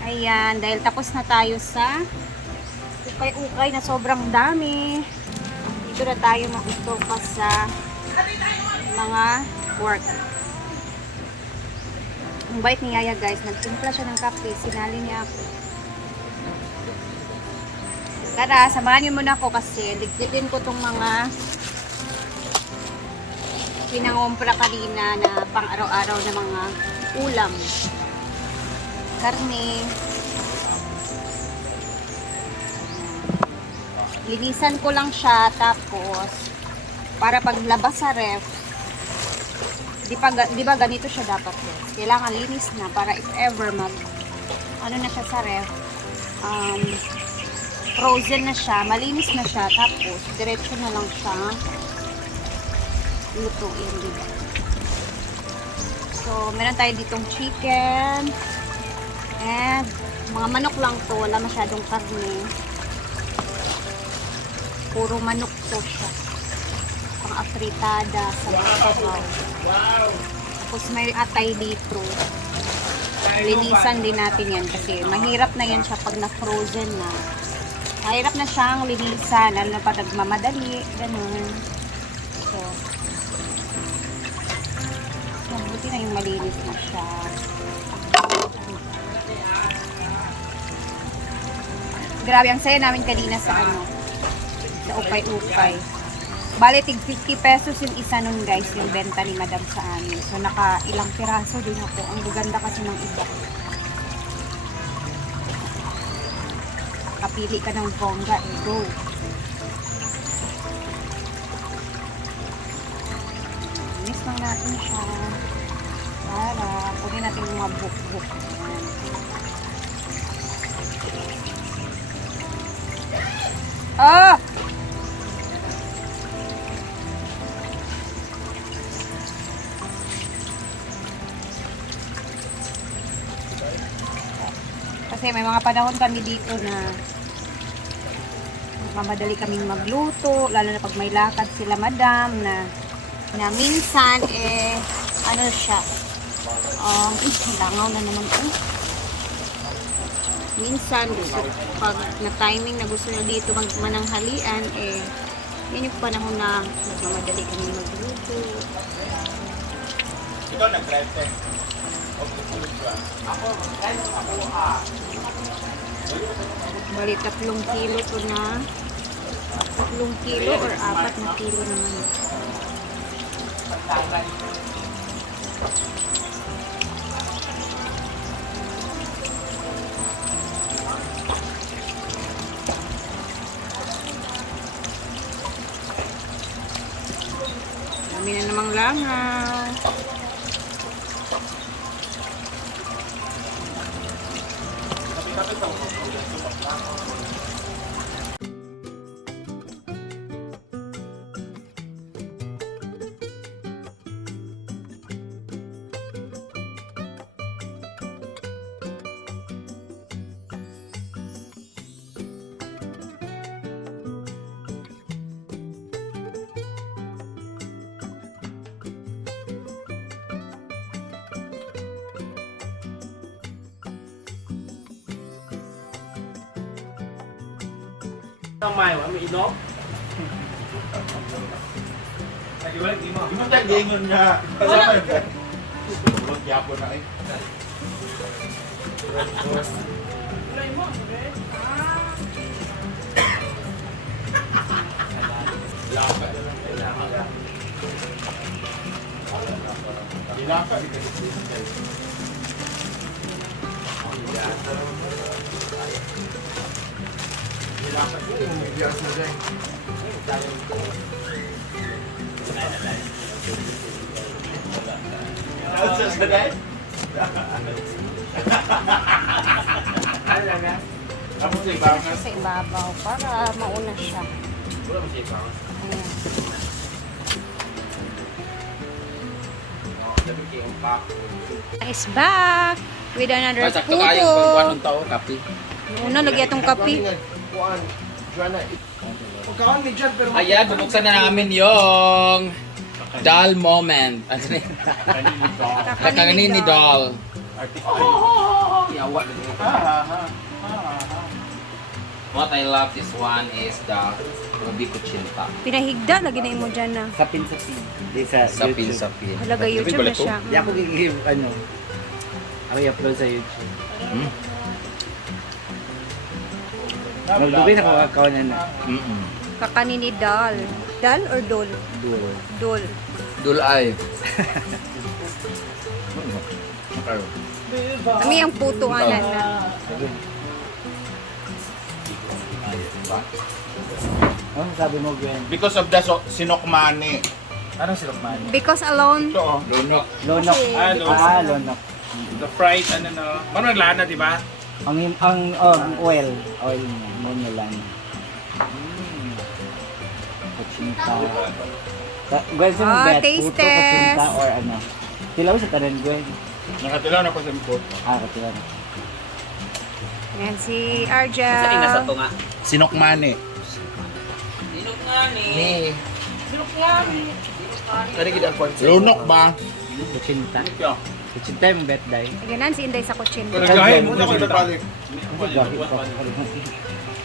Ayan, dahil tapos na tayo sa ukay-ukay na sobrang dami. Dito na tayo mag-focus sa mga work. Ang bait ni Yaya guys, nagtimpla siya ng kape, sinali niya ako. Tara, samahan niyo muna ako kasi ligpitin ko tong mga pinangompra kanina na pang araw-araw na mga ulam. Karne. Linisan ko lang siya tapos para paglabas sa ref, di ba ganito siya dapat guys. Kailangan linis na para if ever ano na siya sa ref, frozen na siya, malinis na siya, tapos diretso na lang siya lutuin, diba? So, meron tayo ditong chicken and mga manok lang to, wala masyadong karne, puro manok to siya, pang afritada sa mga sabaw. Tapos may atay dito, linisan din natin yan kasi mahirap na yan siya pag na-frozen na. Mahirap na siyang linisan, lalo na pag nagmamadali, ganun. So, mabuti na yung malinis na siya. Grabe, ang saya namin kanina sa sa upay-upay. Bale, tig 50 pesos yung isa nun guys, yung benta ni Madam sa amin. So, naka ilang piraso din ako. Ang gaganda kasi ng iba. Kapili ka ng bongga, go. Miss lang natin siya para kunin natin yung mga buk-buk. Ah! Kasi may mga panahon kami dito na mamadali kaming magluto, lalo na pag may lakad sila Madam na minsan ano siya, langaw na naman ito. Minsan pag na timing na gusto na dito mananghalian, yun yung panahon na mamadali kaming magluto. Ikaw nag-drive ka? Ako, Bali, 3 kilo to na. 3 kilo or 4 na kilo naman. Dami na namang langaw. Sao mày mà bị nốt? Chúng ta đi ngân nha. Con chạp bên này. Siya sa ibabaw para mauna siya. Ayan. Is back with another Sakto kayo kung photo. anong tao, kapi. Una, lagi itong kape. Ayan, bubuksan na namin yung doll moment. Ano na yun? Kakanin ni doll. Yawa na dito. Ah. What I love this one is the Ruby Kuchinta. Pinahigda, lagi na mo dyan na. Sapin-sapin. Di sa YouTube. Sapin. Halaga YouTube na siya. Di ako gigib, ano, ako i-upload sa YouTube. Magbubay na ko account na Kakani ni Dal. Dal or Dol? duo. Dol. Dulay. Kami ang putuanan na. Ano sabi mo, Gwen? Because of the sinokmani. Anong silokman? Because alone, So, Lunok. Lonok. Kasi- Lonok. The fried, ano no? Parang lana, di ba? Oil niya, mo lang. Kuchinta. Gwen, sino Ah, bet? taste Puto, kuchinta, test. or ano? Tilaw sa tanan, Gwen. nakatilaw na ko sa mikot. Katilaw. yan si Argel. Sinokmani. Ni. Ano gid ang concept? Lunok ba? Kuchinta. Kuchinta yung bet, day. Ganan si Inday sa kutsin. Gahin mo na ko balik.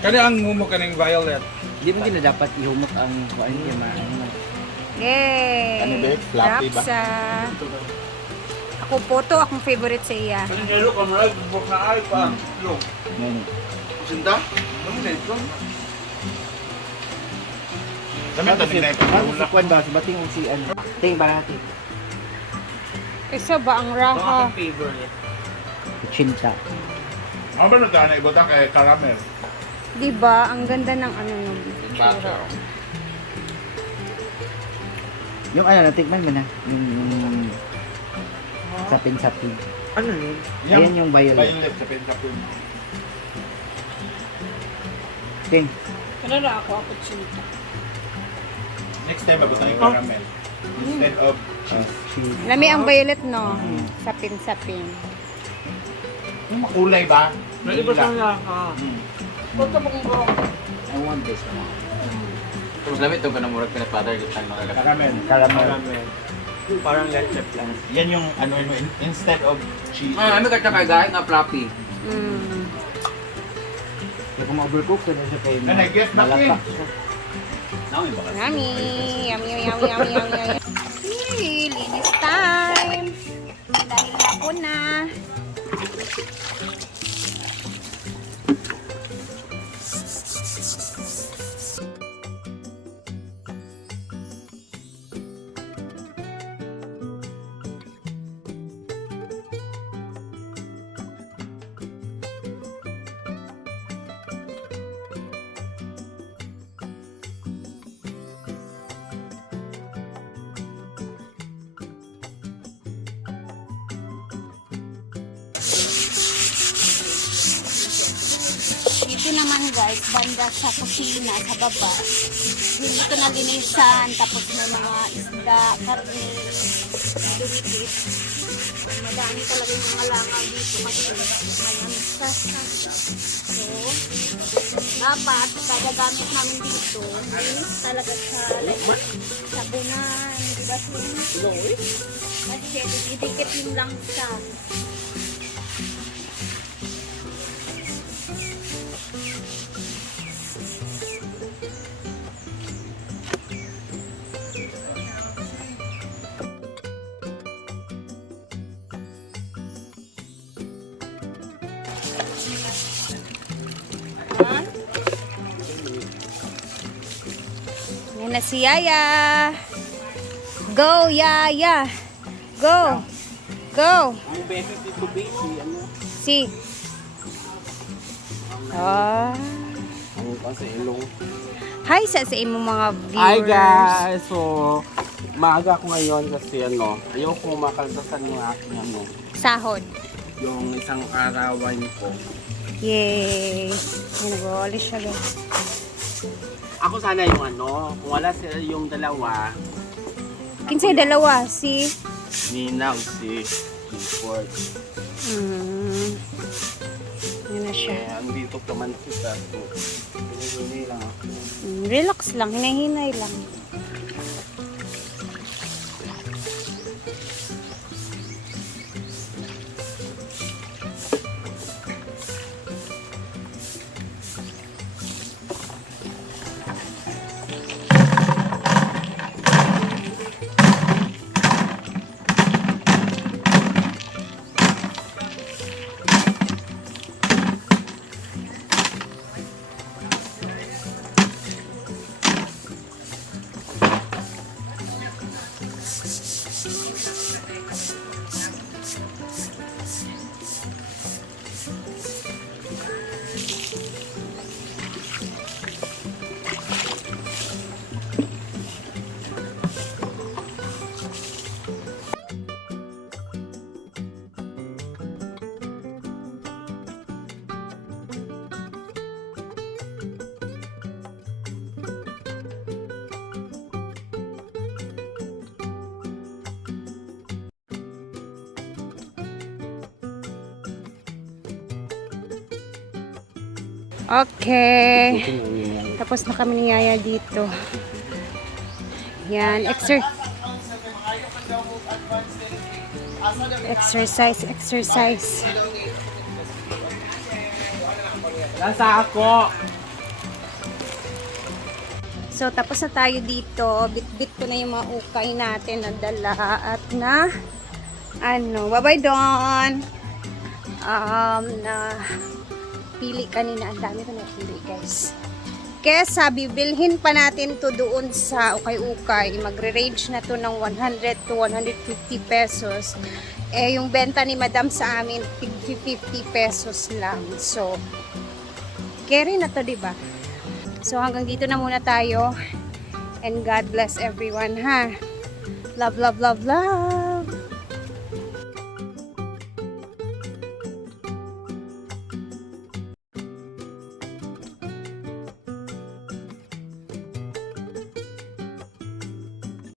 Kani ang mumo kaning violet. Hindi mo gina dapat ihumot ang kuan niya maano. Yay! Ano ba? Fluffy ba? Rapsa. Ako po to, akong favorite sa iya. Ano niya look, ang marag, buk na ay pa. Look. Ngayon. Sinta? Ano na ito? Dami ito Kasi, nila ano sa kuan ba? Sa bating o si ano? Ting barati. Isa ba ang raha? favorite. Kuchinta. Ano ba nagkana ibota kay caramel? Di ba? Ang ganda ng ano nung Butter. Yung ano, natikman mo na. Yung sapin-sapin. Ano yun? Ayan yung violet. Violet sa pensapin. Ting. Kanara ako kutsinta. Next time, abutang yung caramel. Instead of cheese. Cheese. Lami ang violet, no? Sapin-sapin. Yung makulay ba? Naiba sa laka. I want this one. Tapos lamit ito ka na murag pinapatay kitang mga Caramel. Caramel. Parang leche plan. Yan yung ano instead of cheese. Ah, kami kagaya nga floppy. Mm. Kung ma-overcook, pwede siya kayo Nanay, guess back in. malakas. Yummy! Yummy, yummy, yummy, yummy, yummy. Hey, linis time! Dahil ako na. Dito naman guys, banda sa kusina, sa baba. Dito na linisan, tapos may mga isda, karne, duritis. Madami talaga yung mga langaw dito kasi may amsas. So, dapat kada gamit namin dito, linis talaga sa sabunan, di ba kasi didikit yung langsa. Yan na si Yaya. Go, Yaya. Go. Go. Si. Ah. Hi sa imo mga viewers. Hi guys! So, maaga ako ngayon kasi ayoko makaldasan yung aking Sahod. yung isang arawan ko. Yay. Yan, nag-uwalis siya guys. Ako sana yung kung wala sila yung dalawa, Kinsay dalawa, si... Ninaw si Ford. Yan na siya. Eh, andito pa man sila. So, hindi lang ako. Relax lang, hinay-hinay lang. Okay. Tapos na kami ni Yaya dito. Yan, exercise. Nasa ako. So, tapos na tayo dito. Bit-bit ko na yung mga ukay natin na dala at na bye-bye Don! Na pili kanina. Ang dami ko na pili, guys. Kaya sabi, bilhin pa natin to doon sa ukay-ukay. Magre-range na to ng 100 to 150 pesos. Eh, yung benta ni Madam sa amin, 50 pesos lang. So, carry na to, diba? So, hanggang dito na muna tayo. And God bless everyone, ha? Love, love, love, love!